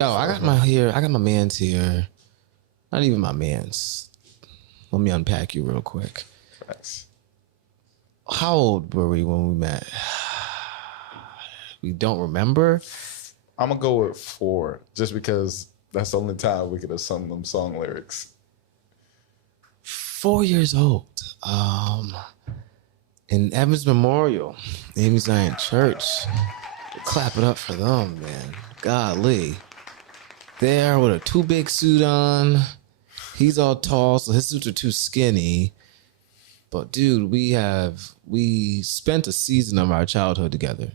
Yo, I got my man's here. Not even my man's. Let me unpack you real quick. Facts. How old were we when we met? We don't remember. I'm gonna go with 4, just because that's the only time we could have sung them song lyrics. 4 years old. In Evans Memorial, Amy Zion Church. Clap it up for them, man. Golly. There with a too big suit on. He's all tall, so his suits are too skinny. But dude, we spent a season of our childhood together.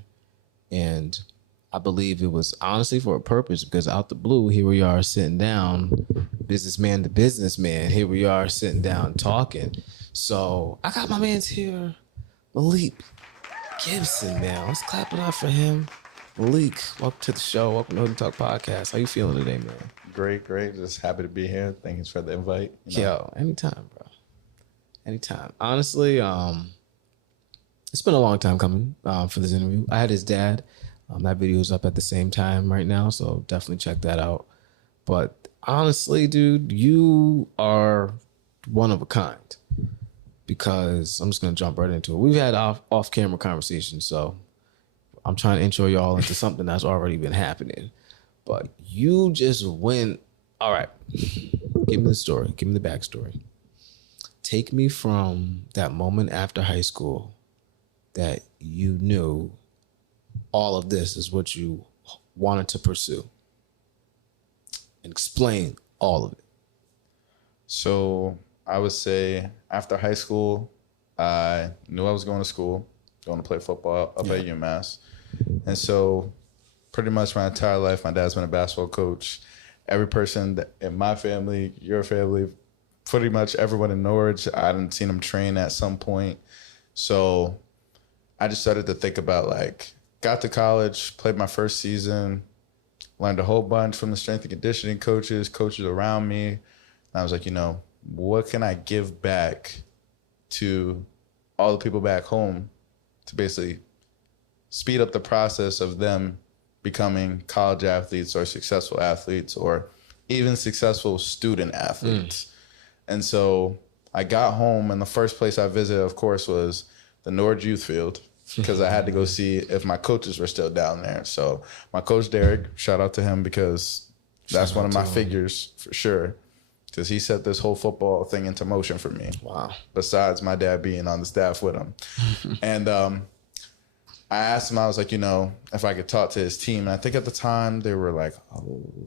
And I believe it was honestly for a purpose, because out the blue, here we are sitting down, businessman to businessman. Here we are sitting down talking. So I got my man's here, Malik Gibson, man. Let's clap it up for him. Malik, welcome to the show. Welcome to Hood and Talk Podcast. How you feeling today, man? Great. Just happy to be here. Thank you for the invite. Yo, anytime, bro. Anytime. Honestly, it's been a long time coming for this interview. I had his dad. That video is up at the same time right now, so definitely check that out. But honestly, dude, you are one of a kind, because I'm just going to jump right into it. We've had off-camera conversations, so I'm trying to intro y'all into something that's already been happening. But you just went, all right, give me the story. Give me the backstory. Take me from that moment after high school that you knew all of this is what you wanted to pursue. And explain all of it. So I would say after high school, I knew I was going to school, going to play football up at UMass. And so pretty much my entire life, my dad's been a basketball coach. Every person in my family, your family, pretty much everyone in Norwich, I done seen them train at some point. So I just started to think about, like, got to college, played my first season, learned a whole bunch from the strength and conditioning coaches around me. And I was like, what can I give back to all the people back home to basically speed up the process of them becoming college athletes or successful athletes or even successful student athletes. And so I got home, and the first place I visited, of course, was the Norwich Youth Field, because I had to go see if my coaches were still down there. So my coach, Derek, shout out to him, because that's one of my figures for sure, because he set this whole football thing into motion for me. Wow. Besides my dad being on the staff with him. And I asked him, I was like, if I could talk to his team. And I think at the time they were like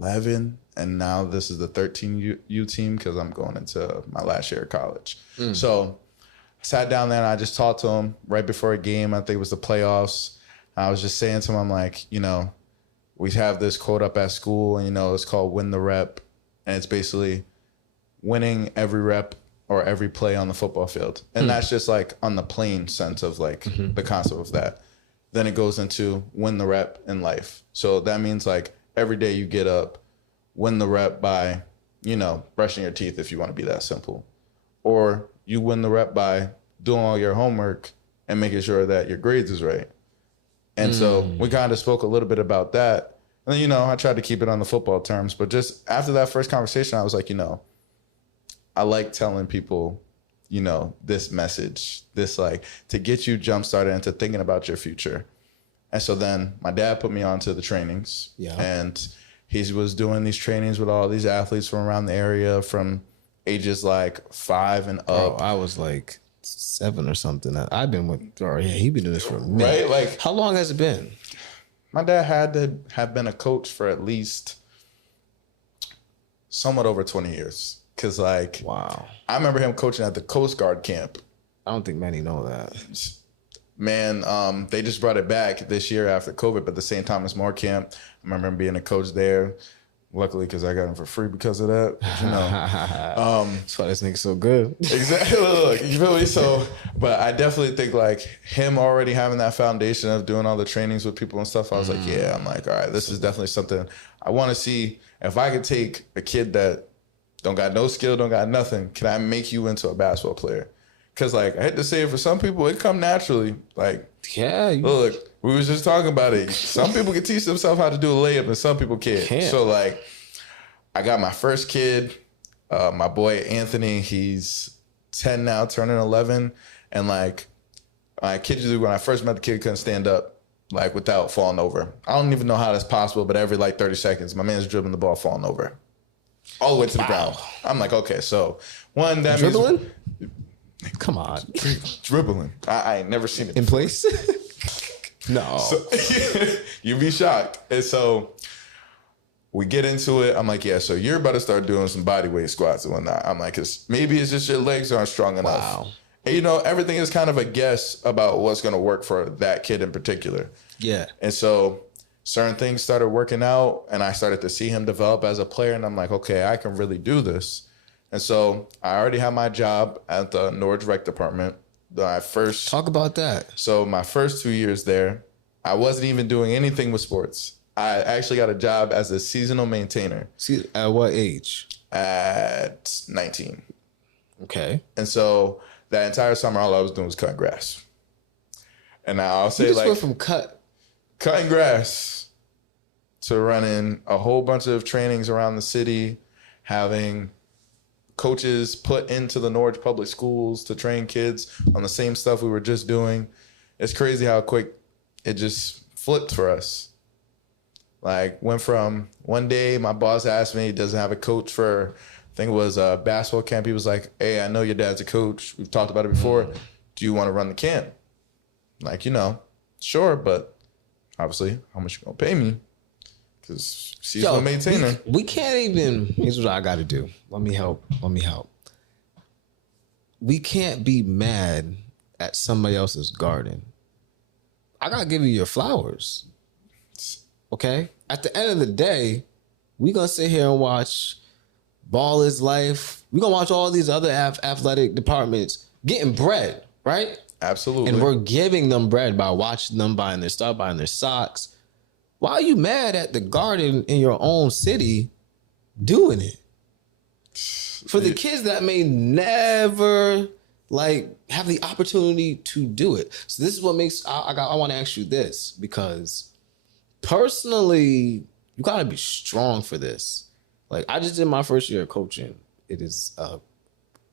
11, and now this is the 13U team, because I'm going into my last year of college. So I sat down there and I just talked to him right before a game. I think it was the playoffs. I was just saying to him, I'm like, we have this quote up at school, and, it's called win the rep. And it's basically winning every rep or every play on the football field. And that's just like on the plain sense of like the concept of that. Then it goes into win the rep in life. So that means like every day you get up, win the rep by, brushing your teeth, if you want to be that simple. Or you win the rep by doing all your homework and making sure that your grades is right. And so we kind of spoke a little bit about that. And then, I tried to keep it on the football terms. But just after that first conversation, I was like, I like telling people, this message, this like to get you jump started into thinking about your future. And so then my dad put me onto the trainings. Yeah. And he was doing these trainings with all these athletes from around the area from ages like 5 and up. Bro, I was like 7 or something. I've been with, he been doing this for a minute. Right? Like, how long has it been? My dad had to have been a coach for at least somewhat over 20 years. Cause like, wow, I remember him coaching at the Coast Guard camp. I don't think many know that. Man, they just brought it back this year after COVID, but at the St. Thomas More camp, I remember him being a coach there. Luckily, because I got him for free because of that. That's why this nigga's so good. Exactly. Look, you feel me? So, but I definitely think like him already having that foundation of doing all the trainings with people and stuff. I was like, yeah, I'm like, all right, this is definitely something I want to see. If I could take a kid that don't got no skill, don't got nothing, can I make you into a basketball player? Because like I hate to say it, for some people it come naturally. Like Yeah. Look, we was just talking about it. Some people can teach themselves how to do a layup and some people can't. So like, I got my first kid, my boy Anthony, he's 10 now, turning 11. And like, I kid you, when I first met the kid, couldn't stand up like without falling over. I don't even know how that's possible, but every like 30 seconds, my man's dribbling the ball, falling over. All the way to the ground. I'm like, okay, so one, that dribbling? means... Come on. Dribbling. I ain't never seen it in before. place. No. So, you'd be shocked. And so we get into it. I'm like, yeah, so you're about to start doing some body weight squats and whatnot. I'm like, maybe it's just your legs aren't strong enough. Wow. And, you know, everything is kind of a guess about what's going to work for that kid in particular. Yeah. And so certain things started working out and I started to see him develop as a player. And I'm like, okay, I can really do this. And so I already had my job at the Norwich Rec Department. Talk about that. So my first 2 years there, I wasn't even doing anything with sports. I actually got a job as a seasonal maintainer. See, at what age? At 19. Okay. And so that entire summer, all I was doing was cutting grass. And now I'll say, you just like, went from cutting grass to running a whole bunch of trainings around the city, having coaches put into the Norwich public schools to train kids on the same stuff we were just doing. It's crazy how quick it just flipped for us. Like, went from one day, my boss asked me, he doesn't have a coach for, I think it was a basketball camp. He was like, hey, I know your dad's a coach. We've talked about it before. Do you want to run the camp? Like, you know, sure, but obviously, how much you gonna pay me? Because seasonal maintainer. We can't even, here's what I got to do. Let me help. We can't be mad at somebody else's garden. I got to give you your flowers. Okay? At the end of the day, we going to sit here and watch Ball is Life. We're going to watch all these other athletic departments getting bread, right? Absolutely. And we're giving them bread by watching them buying their stuff, buying their socks. Why are you mad at the garden in your own city doing it? For the kids that may never like have the opportunity to do it. So this is what makes, I want to ask you this, because personally, you got to be strong for this. Like, I just did my first year of coaching. It is a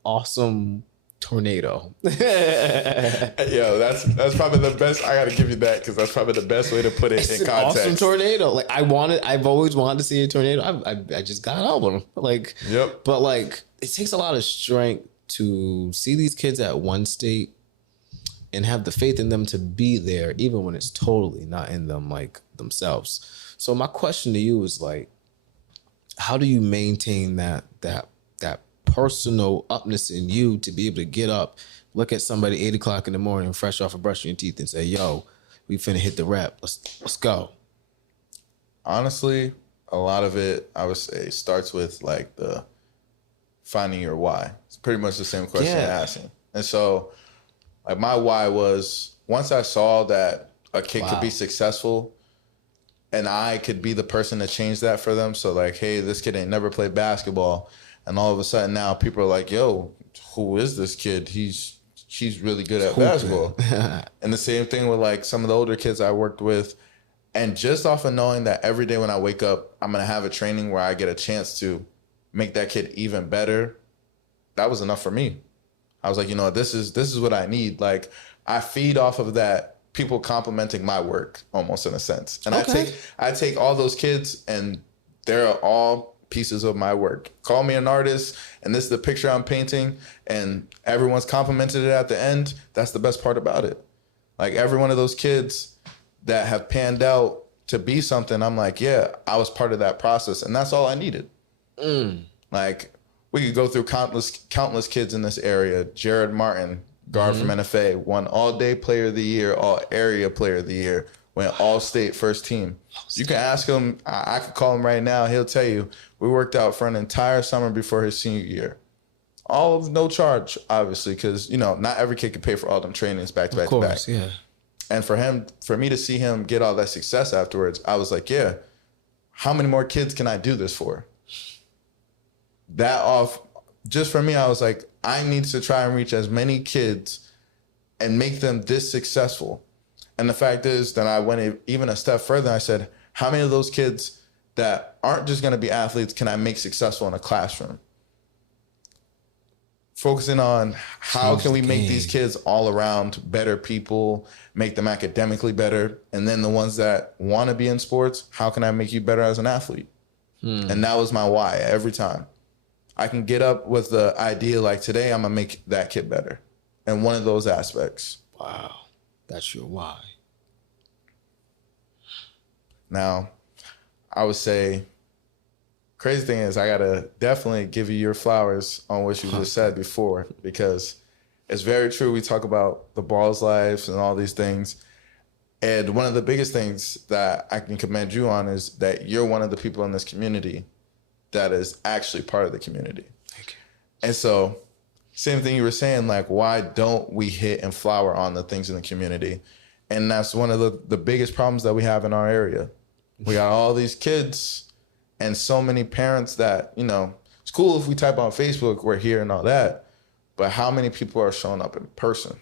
awesome tornado. Yo, that's probably the best. I gotta give you that, because that's probably the best way to put it in context. Awesome tornado. Like, I've always wanted to see a tornado. I just got out of them. Like, yep. But like, it takes a lot of strength to see these kids at one state and have the faith in them to be there, even when it's totally not in them, like themselves. So my question to you is like, how do you maintain that personal upness in you to be able to get up, look at somebody 8 o'clock in the morning, fresh off of brushing your teeth, and say, yo, we finna hit the rep. Let's go. Honestly, a lot of it, I would say, starts with like the finding your why. It's pretty much the same question you're asking. And so like, my why was, once I saw that a kid could be successful and I could be the person to change that for them. So like, hey, this kid ain't never played basketball. And all of a sudden now people are like, yo, who is this kid? He's really good at basketball. And the same thing with like some of the older kids I worked with. And just off of knowing that every day when I wake up, I'm going to have a training where I get a chance to make that kid even better. That was enough for me. I was like, you know, this is what I need. Like, I feed off of that, people complimenting my work almost, in a sense. And I take all those kids and they're all pieces of my work. Call me an artist and this is the picture I'm painting and everyone's complimented it at the end. That's the best part about it. Like, every one of those kids that have panned out to be something, I'm like, yeah, I was part of that process, and that's all I needed. Like, we could go through countless kids in this area. Jared Martin, guard from NFA, won all-day player of the year, all-area player of the year, went all-state first team. You can ask him, I could call him right now, he'll tell you, we worked out for an entire summer before his senior year. All of no charge, obviously, because, you know, not every kid can pay for all them trainings back to back to back. Yeah. And for me to see him get all that success afterwards, I was like, yeah, how many more kids can I do this for? Just for me, I was like, I need to try and reach as many kids and make them this successful. And the fact is that I went even a step further. I said, how many of those kids that aren't just going to be athletes can I make successful in a classroom? Focusing on how can we make these kids all around better people, make them academically better. And then the ones that want to be in sports, how can I make you better as an athlete? And that was my why every time. I can get up with the idea like today, I'm going to make that kid better. And one of those aspects. Wow. That's your why. Now, I would say, crazy thing is I got to definitely give you your flowers on what you just said before, because it's very true. We talk about the ball's life and all these things. And one of the biggest things that I can commend you on is that you're one of the people in this community that is actually part of the community. Thank you. And so, same thing you were saying, like, why don't we hit and flower on the things in the community? And that's one of the biggest problems that we have in our area. We got all these kids and so many parents that, you know, it's cool if we type on Facebook, we're here and all that, but how many people are showing up in person?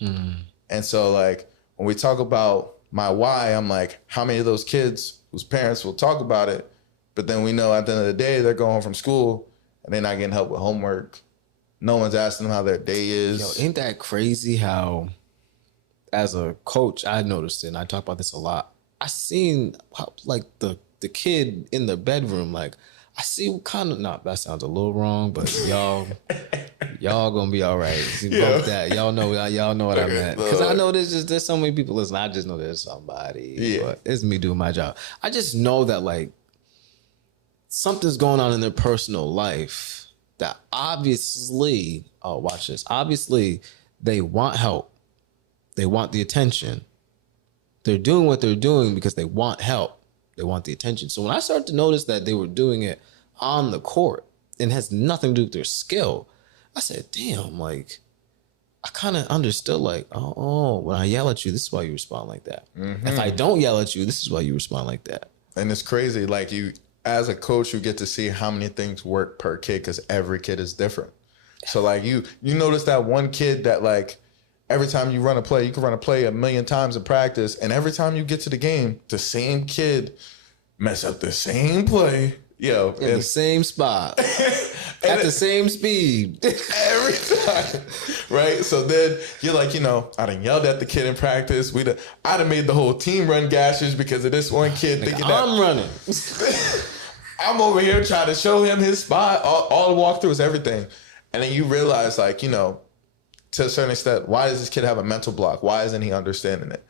And so, like, when we talk about my why, I'm like, how many of those kids whose parents will talk about it, but then we know at the end of the day, they're going home from school and they're not getting help with homework. No one's asking them how their day is. Yo, ain't that crazy how, as a coach, I noticed it, and I talk about this a lot. I seen how, like, the kid in the bedroom, like, I see what kind of, nah, that sounds a little wrong, but y'all gonna be all right. See, both that. Y'all know what I meant. Because I know there's so many people. Listen, I just know there's somebody. But it's me doing my job. I just know that, like, something's going on in their personal life that obviously, oh, watch this. Obviously, they want help. They want the attention. They're doing what they're doing because they want help. They want the attention. So when I started to notice that they were doing it on the court and has nothing to do with their skill, I said, damn, like, I kind of understood, like, oh, when I yell at you, this is why you respond like that. If I don't yell at you, this is why you respond like that. And it's crazy. Like, you, as a coach, you get to see how many things work per kid because every kid is different. So, like, you notice that one kid that, like, every time you run a play, you can run a play 1,000,000 times in practice, and every time you get to the game, the same kid mess up the same play, in the same spot, at the same speed, every time, right? So then you're like, I done yelled at the kid in practice. I done made the whole team run gashes because of this one kid thinking that I'm running. I'm over here trying to show him his spot. All the walkthroughs, everything, and then you realize, like, to a certain extent, why does this kid have a mental block? Why isn't he understanding it?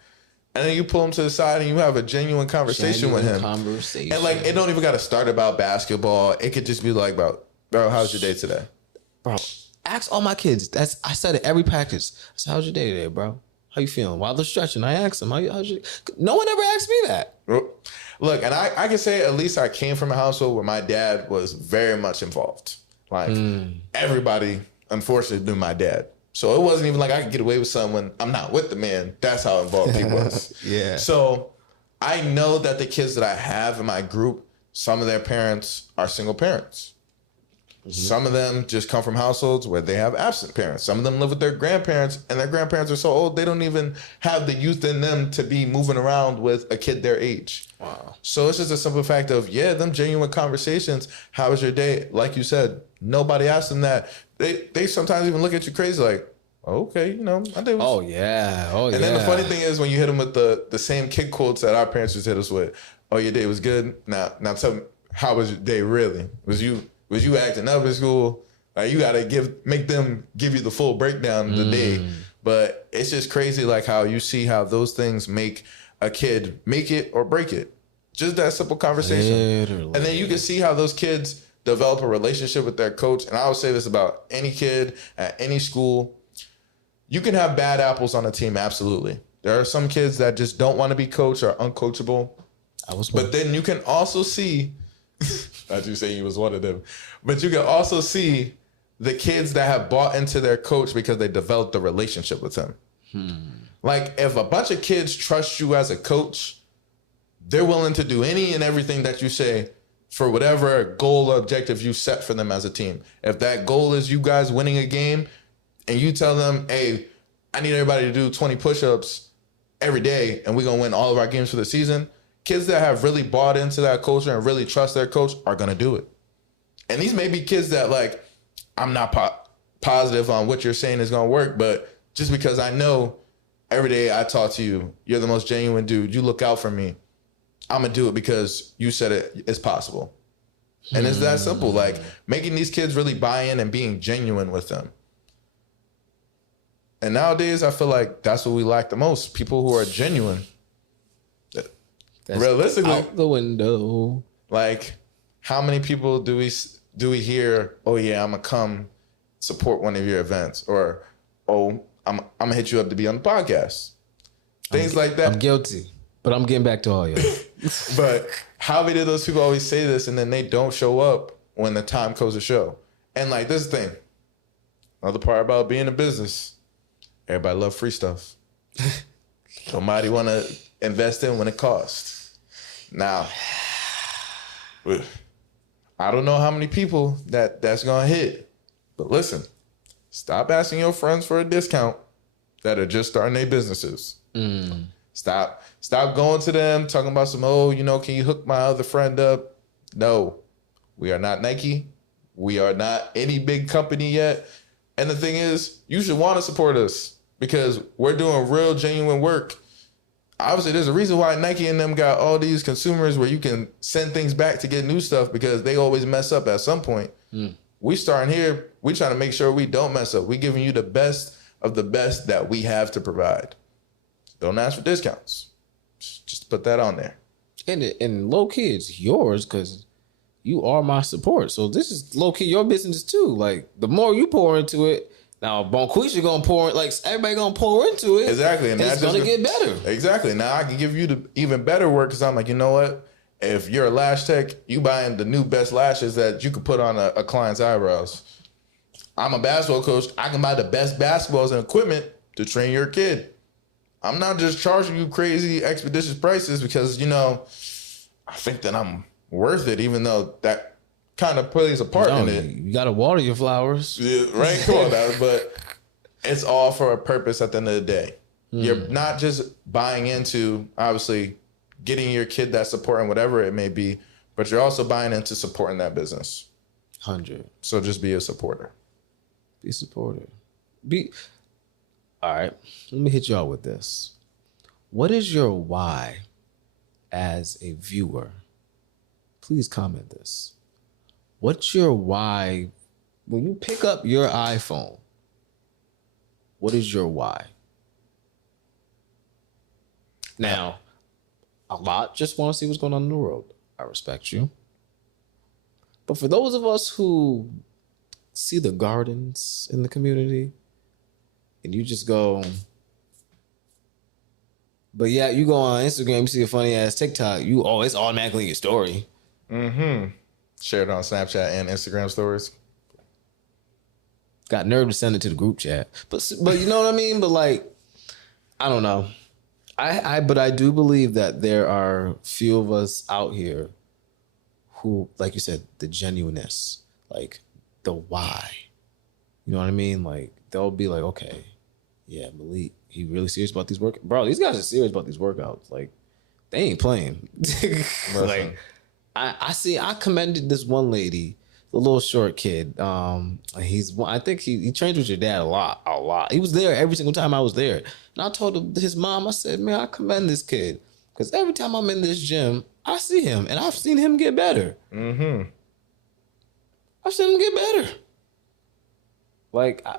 And then you pull him to the side and you have a genuine conversation with him. And, like, it don't even got to start about basketball. It could just be like, bro, how's your day today? Bro, ask all my kids. I said it every practice. I said, how's your day today, bro? How you feeling? While they're stretching, I asked them, how's your... No one ever asked me that. Look, and I can say at least I came from a household where my dad was very much involved. Like, everybody, unfortunately, knew my dad. So it wasn't even like I could get away with something when I'm not with the man. That's how involved he was. Yeah. So I know that the kids that I have in my group, some of their parents are single parents. Some of them just come from households where they have absent parents. Some of them live with their grandparents, and their grandparents are so old they don't even have the youth in them to be moving around with a kid their age. Wow. So it's just a simple fact of, them genuine conversations. How was your day? Like you said, nobody asked them that. They sometimes even look at you crazy like, okay, my day was... Oh, yeah. And then the funny thing is when you hit them with the same kid quotes that our parents just hit us with, oh, your day was good. Now tell me, how was your day really? Was you acting up in school? Like, you got to make them give you the full breakdown of the day. But it's just crazy, like, how you see how those things make a kid make it or break it. Just that simple conversation. Literally. And then you can see how those kids develop a relationship with their coach. And I would say this about any kid at any school. You can have bad apples on a team, absolutely. There are some kids that just don't want to be coached or uncoachable. But then you can also see... Not you saying he was one of them. But you can also see the kids that have bought into their coach because they developed a relationship with him. Like, if a bunch of kids trust you as a coach, they're willing to do any and everything that you say for whatever goal or objective you set for them as a team. If that goal is you guys winning a game and you tell them, hey, I need everybody to do 20 push-ups, every day and we're going to win all of our games for the season. Kids that have really bought into that culture and really trust their coach are going to do it. And these may be kids that, like, I'm not positive on what you're saying is going to work, but just because I know every day I talk to you, you're the most genuine dude, you look out for me, I'm going to do it because you said it's possible. And it's that simple, like making these kids really buy in and being genuine with them. And nowadays, I feel like that's what we lack the most. People who are genuine. That's realistically, out the window. Like, how many people do we hear, oh yeah, I'm going to come support one of your events, or, oh, I'm going to hit you up to be on the podcast. Things like that. I'm guilty, but I'm getting back to all y'all. But how many of those people always say this and then they don't show up when the time comes to show? And like this thing, another part about being a business, everybody love free stuff. Nobody want to invest in when it costs. Now, I don't know how many people that's going to hit, but listen, stop asking your friends for a discount that are just starting their businesses. Stop going to them, talking about some, oh, can you hook my other friend up? No, we are not Nike. We are not any big company yet. And the thing is, you should want to support us because we're doing real, genuine work. Obviously, there's a reason why Nike and them got all these consumers where you can send things back to get new stuff because they always mess up at some point. We starting here. We trying to make sure we don't mess up. We giving you the best of the best that we have to provide. Don't ask for discounts. Just put that on there. And low key, it's yours because you are my support. So this is low key your business too. Like the more you pour into it, now Bonquisha gonna pour it. Like everybody gonna pour into it. Exactly, and it's gonna get better. Exactly. Now I can give you the even better work because I'm like, you know what? If you're a lash tech, you buying the new best lashes that you could put on a client's eyebrows. I'm a basketball coach. I can buy the best basketballs and equipment to train your kid. I'm not just charging you crazy expeditious prices because, I think that I'm worth it, even though that kind of plays a part in it. You got to water your flowers. Yeah, right? Come on now. But it's all for a purpose at the end of the day. You're not just buying into, obviously, getting your kid that support and whatever it may be, but you're also buying into supporting that business. 100. So just be a supporter. Be a supporter. All right, let me hit y'all with this. What is your why as a viewer? Please comment this. What's your why when you pick up your iPhone? What is your why? Now, a lot just want to see what's going on in the world. I respect you. But for those of us who see the gardens in the community, and you just go, but yeah, you go on Instagram, you see a funny ass TikTok, it's automatically your story. Shared on Snapchat and Instagram stories. Got nerve to send it to the group chat, but you know what I mean. But like, I don't know. But I do believe that there are few of us out here who, like you said, the genuineness, like the why. You know what I mean? Like they'll be like, okay, yeah, Malik, he really serious about these workouts. Bro, these guys are serious about these workouts. Like they ain't playing. Like I commended this one lady, the little short kid. I think he trains with your dad a lot. He was there every single time I was there. And I told his mom, I said, man, I commend this kid. Because every time I'm in this gym, I see him. And I've seen him get better. I've seen him get better. Like, I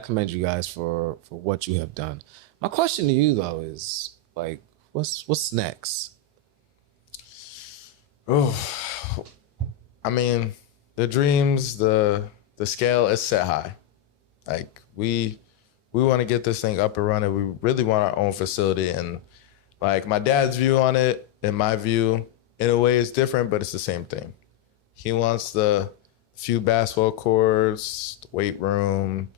commend you guys for what you have done. My question to you, though, is, like, what's next? Oh, I mean, the dreams, the scale is set high. Like we want to get this thing up and running. We really want our own facility, and like my dad's view on it and my view, in a way, is different, but it's the same thing. He wants the few basketball courts, the weight room,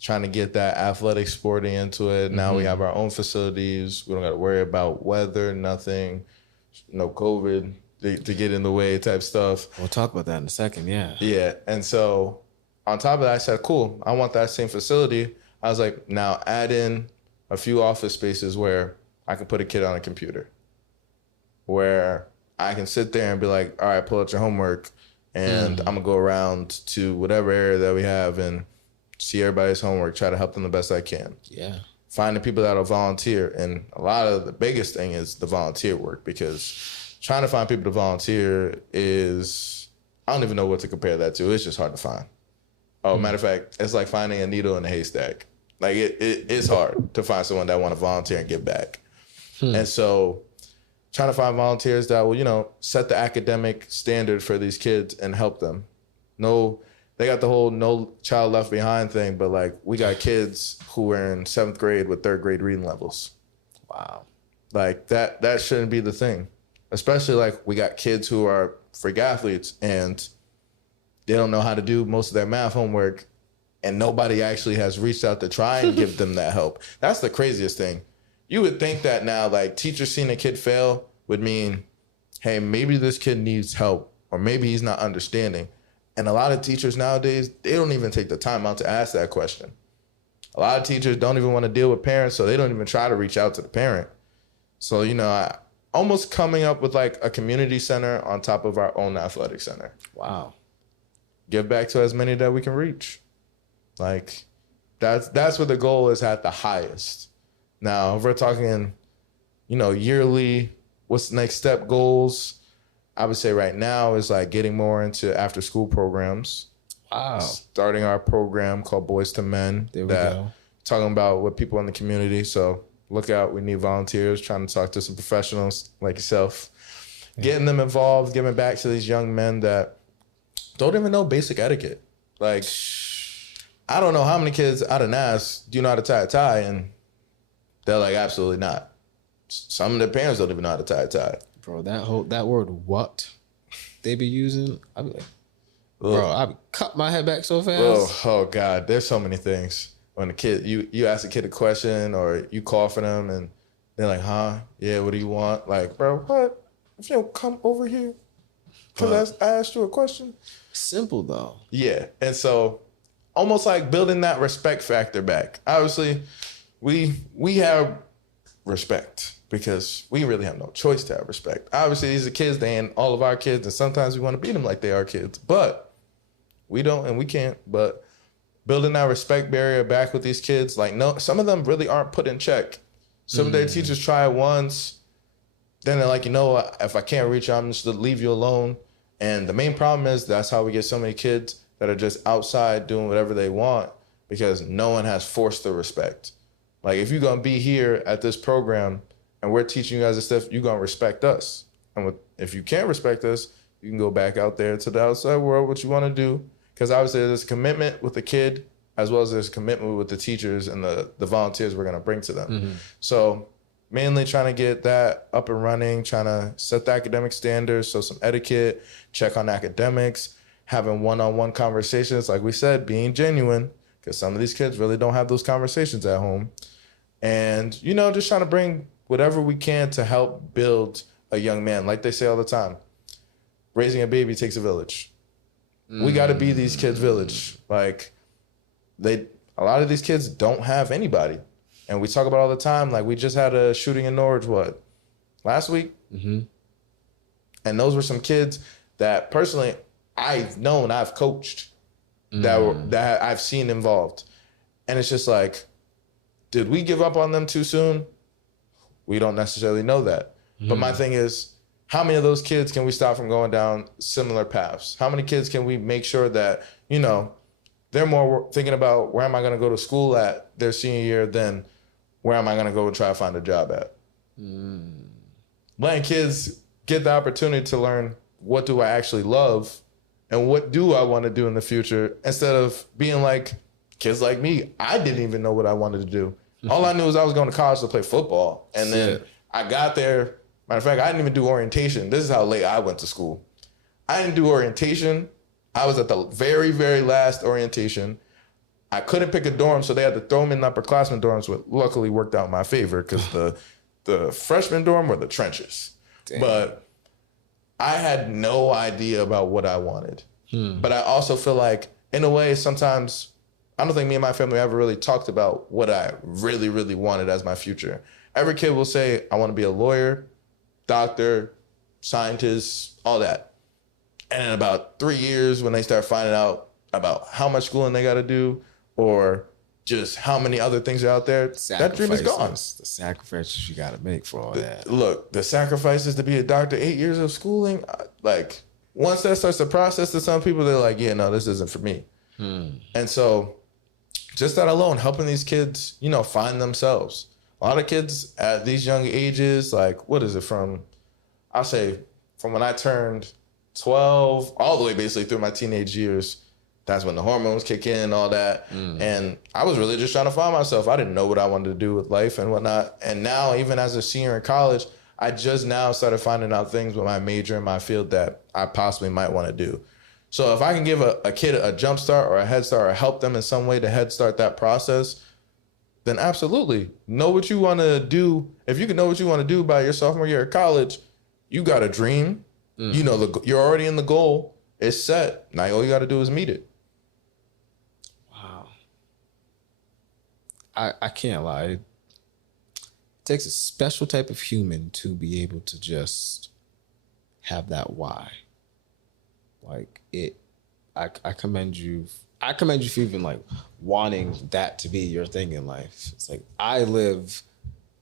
trying to get that athletic sporting into it. Now we have our own facilities. We don't got to worry about weather, nothing, no COVID to get in the way type stuff. We'll talk about that in a second, yeah. Yeah, and so on top of that, I said, cool, I want that same facility. I was like, now add in a few office spaces where I can put a kid on a computer, where I can sit there and be like, all right, pull out your homework, and I'm gonna go around to whatever area that we have and see everybody's homework, try to help them the best I can. Yeah. Finding people that'll volunteer. And a lot of the biggest thing is the volunteer work, because trying to find people to volunteer is, I don't even know what to compare that to. It's just hard to find. Oh, matter of fact, it's like finding a needle in a haystack. Like it's hard to find someone that want to volunteer and give back. And so trying to find volunteers that will, you know, set the academic standard for these kids and help them. No, they got the whole no child left behind thing, but like we got kids who are in 7th grade with 3rd grade reading levels. Wow. Like that shouldn't be the thing. Especially like we got kids who are freak athletes and they don't know how to do most of their math homework, and nobody actually has reached out to try and give them that help. That's the craziest thing. You would think that now, like, teachers seeing a kid fail would mean, hey, maybe this kid needs help, or maybe he's not understanding. And a lot of teachers nowadays, they don't even take the time out to ask that question. A lot of teachers don't even want to deal with parents, so they don't even try to reach out to the parent. So, you know, I almost coming up with like a community center on top of our own athletic center. Wow. Give back to as many that we can reach. Like, that's what the goal is at the highest. Now, if we're talking, you know, yearly, what's the next step goals? I would say right now is like getting more into after school programs. Wow. Starting our program called Boys to Men. There we go. Talking about what people in the community. So look out, we need volunteers, trying to talk to some professionals like yourself. Yeah. Getting them involved, giving back to these young men that don't even know basic etiquette. Like, I don't know how many kids I'd asked, do you know how to tie a tie? And they're like, absolutely not. Some of their parents don't even know how to tie a tie. Bro, that word "what" they be using, I be like, bro, I cut my head back so fast. Oh God, there's so many things. When the kid, you ask a kid a question or you call for them and they're like, huh? Yeah, what do you want? Like, bro, what? If you don't come over here, because I asked you a question. Simple though. Yeah, and so almost like building that respect factor back. Obviously, we have respect because we really have no choice to have respect. Obviously, these are kids, they ain't all of our kids, and sometimes we want to beat them like they are kids, but we don't and we can't. But building that respect barrier back with these kids, like, no, some of them really aren't put in check. Some of their teachers try it once, then they're like, you know what, if I can't reach you, I'm just gonna leave you alone. And the main problem is that's how we get so many kids that are just outside doing whatever they want because no one has forced the respect. Like, if you're gonna be here at this program and we're teaching you guys this stuff, you're gonna respect us. And if you can't respect us, you can go back out there to the outside world, what you wanna do. Because obviously there's a commitment with the kid as well as there's commitment with the teachers and the volunteers we're gonna bring to them. Mm-hmm. So mainly trying to get that up and running, trying to set the academic standards, so some etiquette, check on academics, having one-on-one conversations, like we said, being genuine, because some of these kids really don't have those conversations at home. And, you know, just trying to bring whatever we can to help build a young man. Like they say all the time, raising a baby takes a village. We got to be these kids' village. Like, a lot of these kids don't have anybody. And we talk about all the time, like we just had a shooting in Norwich, last week? Mm-hmm. And those were some kids that personally I've coached, that I've seen involved. And it's just like, did we give up on them too soon? We don't necessarily know that. But my thing is, how many of those kids can we stop from going down similar paths? How many kids can we make sure that, you know, they're more thinking about where am I going to go to school at their senior year than where am I going to go and try to find a job at? Letting kids get the opportunity to learn, what do I actually love and what do I want to do in the future, instead of being like kids like me. I didn't even know what I wanted to do. All I knew was I was going to college to play football. And then I got there. Matter of fact, I didn't even do orientation. This is how late I went to school. I didn't do orientation. I was at the very, very last orientation. I couldn't pick a dorm, so they had to throw me in the upperclassmen dorms, which luckily worked out in my favor because the freshman dorm were the trenches. Damn. But I had no idea about what I wanted. But I also feel like, in a way, sometimes I don't think me and my family ever really talked about what I really, really wanted as my future. Every kid will say, I want to be a lawyer, doctor, scientist, all that. And in about 3 years, when they start finding out about how much schooling they got to do or just how many other things are out there, that dream is gone. The sacrifices you got to make for all that. Look, the sacrifices to be a doctor, 8 years of schooling, like once that starts to process to some people, they're like, yeah, no, this isn't for me. And so just that alone, helping these kids, you know, find themselves. A lot of kids at these young ages, like, what is it from, I'll say from when I turned 12 all the way basically through my teenage years, that's when the hormones kick in and all that. And I was really just trying to find myself. I didn't know what I wanted to do with life and whatnot. And now, even as a senior in college, I just now started finding out things with my major in my field that I possibly might want to do. So if I can give a kid a jump start or a head start or help them in some way to head start that process, then absolutely know what you want to do. If you can know what you want to do by your sophomore year of college, you got a dream. You know, you're already in the goal. It's set. Now all you got to do is meet it. Wow. I can't lie. It takes a special type of human to be able to just have that why. Like I commend you. I commend you for even like wanting that to be your thing in life. It's like I live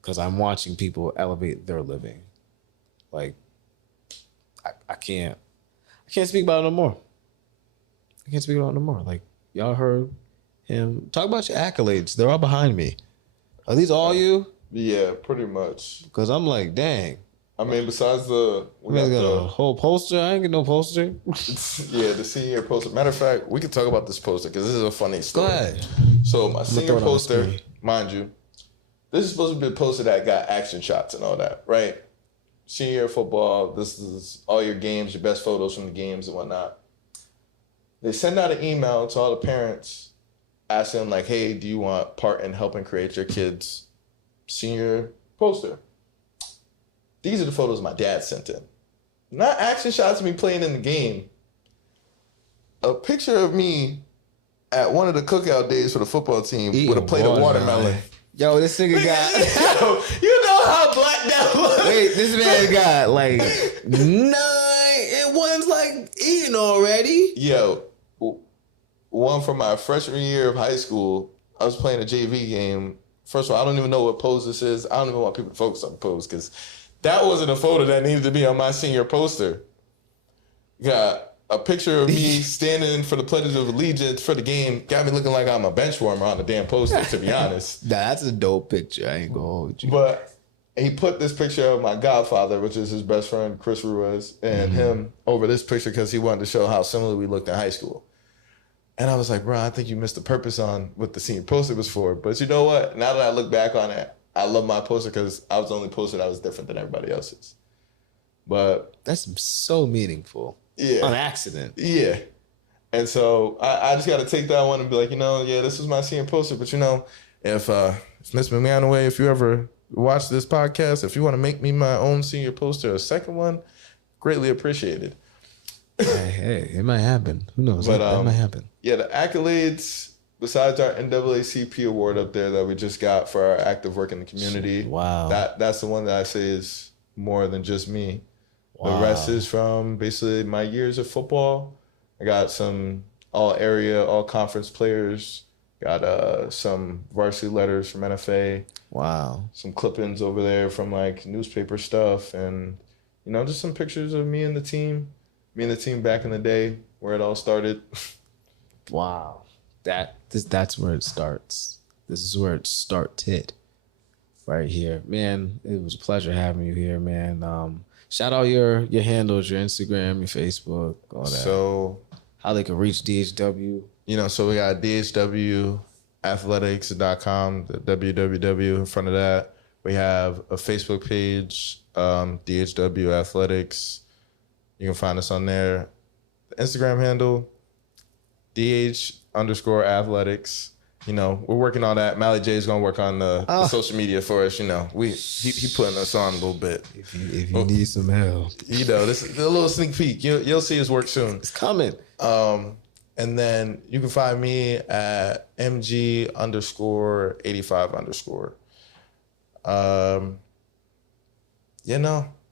because I'm watching people elevate their living. Like I can't speak about it no more. I can't speak about it no more. Like y'all heard him talk about your accolades. They're all behind me. Are these all you? Yeah, pretty much. Because I'm like, dang. I mean, besides we got a whole poster. I ain't get no poster. Yeah, the senior poster. Matter of fact, we could talk about this poster because this is a funny story. Go ahead. So my senior poster, mind you, this is supposed to be a poster that got action shots and all that, right? Senior football, this is all your games, your best photos from the games and whatnot. They send out an email to all the parents asking them like, hey, do you want part in helping create your kid's senior poster? These are the photos my dad sent in. Not action shots of me playing in the game. A picture of me at one of the cookout days for the football team with a plate of watermelon. Yo, this nigga got... Yo, you know how black that was. Wait, this man got like 9 and one's like eating already. Yo, one from my freshman year of high school, I was playing a JV game. First of all, I don't even know what pose this is. I don't even want people to focus on the pose because that wasn't a photo that needed to be on my senior poster. Got a picture of me standing for the Pledge of Allegiance for the game. Got me looking like I'm a bench warmer on the damn poster, to be honest. Nah, that's a dope picture. I ain't gonna hold you. But he put this picture of my godfather, which is his best friend, Chris Ruiz, and him over this picture because he wanted to show how similar we looked in high school. And I was like, bro, I think you missed the purpose on what the senior poster was for. But you know what? Now that I look back on it, I love my poster because I was the only poster that was different than everybody else's. But that's so meaningful. Yeah. On accident. Yeah. And so I just got to take that one and be like, you know, yeah, this is my senior poster. But, you know, if Miss McManaway, if you ever watch this podcast, if you want to make me my own senior poster, a second one, greatly appreciated. Hey, it might happen. Who knows? But, that might happen. Yeah, the accolades, besides our NAACP award up there that we just got for our active work in the community. Wow. That's the one that I say is more than just me. Wow. The rest is from basically my years of football. I got some all-area, all-conference players. Got some varsity letters from NFA. Wow. Some clippings over there from like newspaper stuff. And, you know, just some pictures of me and the team. Me and the team back in the day where it all started. Wow. That's where it starts. This is where it started. Right here. Man, it was a pleasure having you here, man. Shout out your handles, your Instagram, your Facebook, all that. So how they can reach DHW. You know, so we got DHWathletics.com, the www in front of that. We have a Facebook page, DHW Athletics. You can find us on there. The Instagram handle, DH_athletics. You know, we're working on that. Mally J is gonna work on the social media for us. You know, he putting us on a little bit. If you need some help, you know, this is a little sneak peek. You'll see his work soon. It's coming. And then you can find me at MG_85_.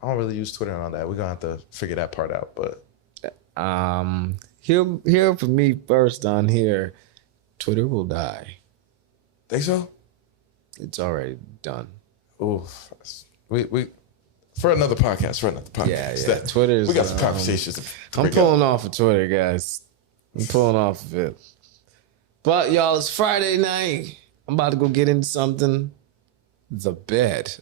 I don't really use Twitter and all that. We're gonna have to figure that part out. But here for me first on here, Twitter will die. Think so? It's already done. Oh, we for another podcast. Yeah. Twitter's. We got some conversations. I'm pulling off of Twitter, guys. I'm pulling off of it. But y'all, it's Friday night. I'm about to go get into something. The bed.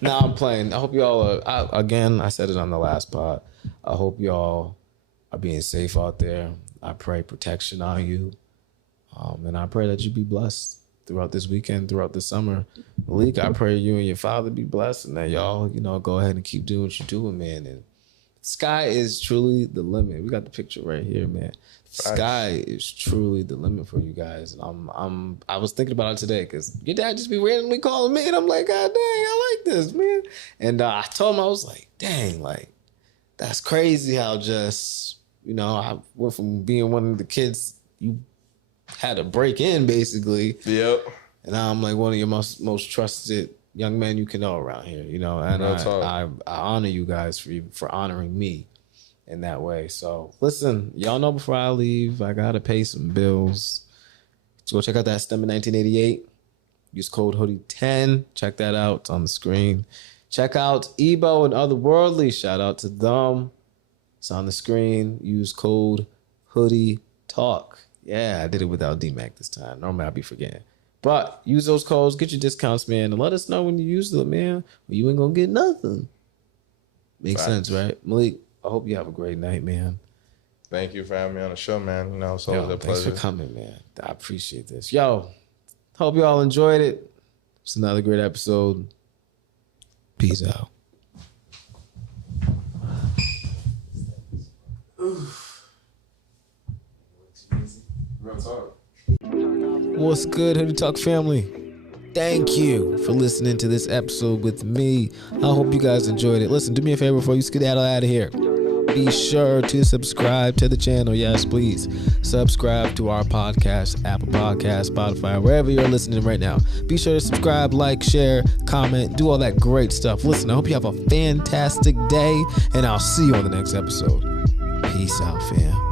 Nah, I'm playing. I hope y'all are, again, I said it on the last pod. I hope y'all are being safe out there. I pray protection on you. And I pray that you be blessed throughout this weekend, throughout the summer. Malik, I pray you and your father be blessed and that y'all, go ahead and keep doing what you're doing, man. And sky is truly the limit. We got the picture right here, man. Sky is truly the limit for you guys. And I was thinking about it today because your dad just be randomly calling me and I'm like, God dang, I like this, man. And I told him, I was like, dang, like, that's crazy how just, I went from being one of the kids you had to break in basically. Yep. And now I'm like one of your most trusted young men you can know around here, and I honor you guys for honoring me in that way. So listen, y'all know before I leave, I gotta pay some bills. So go check out that STEM in 1988. Use code hoodie10. Check that out. It's on the screen. Check out Ebo and Otherworldly. Shout out to them. It's on the screen. Use code hoodie talk. Yeah, I did it without DMAC this time. Normally I'd be forgetting. But use those codes, get your discounts, man, and let us know when you use them, man, or you ain't gonna get nothing. Makes sense, right? Malik, I hope you have a great night, man. Thank you for having me on the show, man. It's always a pleasure. Thanks for coming, man. I appreciate this. Yo, hope y'all enjoyed it. It's another great episode. Peace out. Real talk. What's good, Hoodie Talk family? Thank you for listening to this episode with me. I hope you guys enjoyed it. Listen, do me a favor before you skedaddle out of here. Be sure to subscribe to the channel. Yes, please. Subscribe to our podcast, Apple Podcasts, Spotify, wherever you're listening right now. Be sure to subscribe, like, share, comment, do all that great stuff. Listen, I hope you have a fantastic day, and I'll see you on the next episode. Peace out, fam.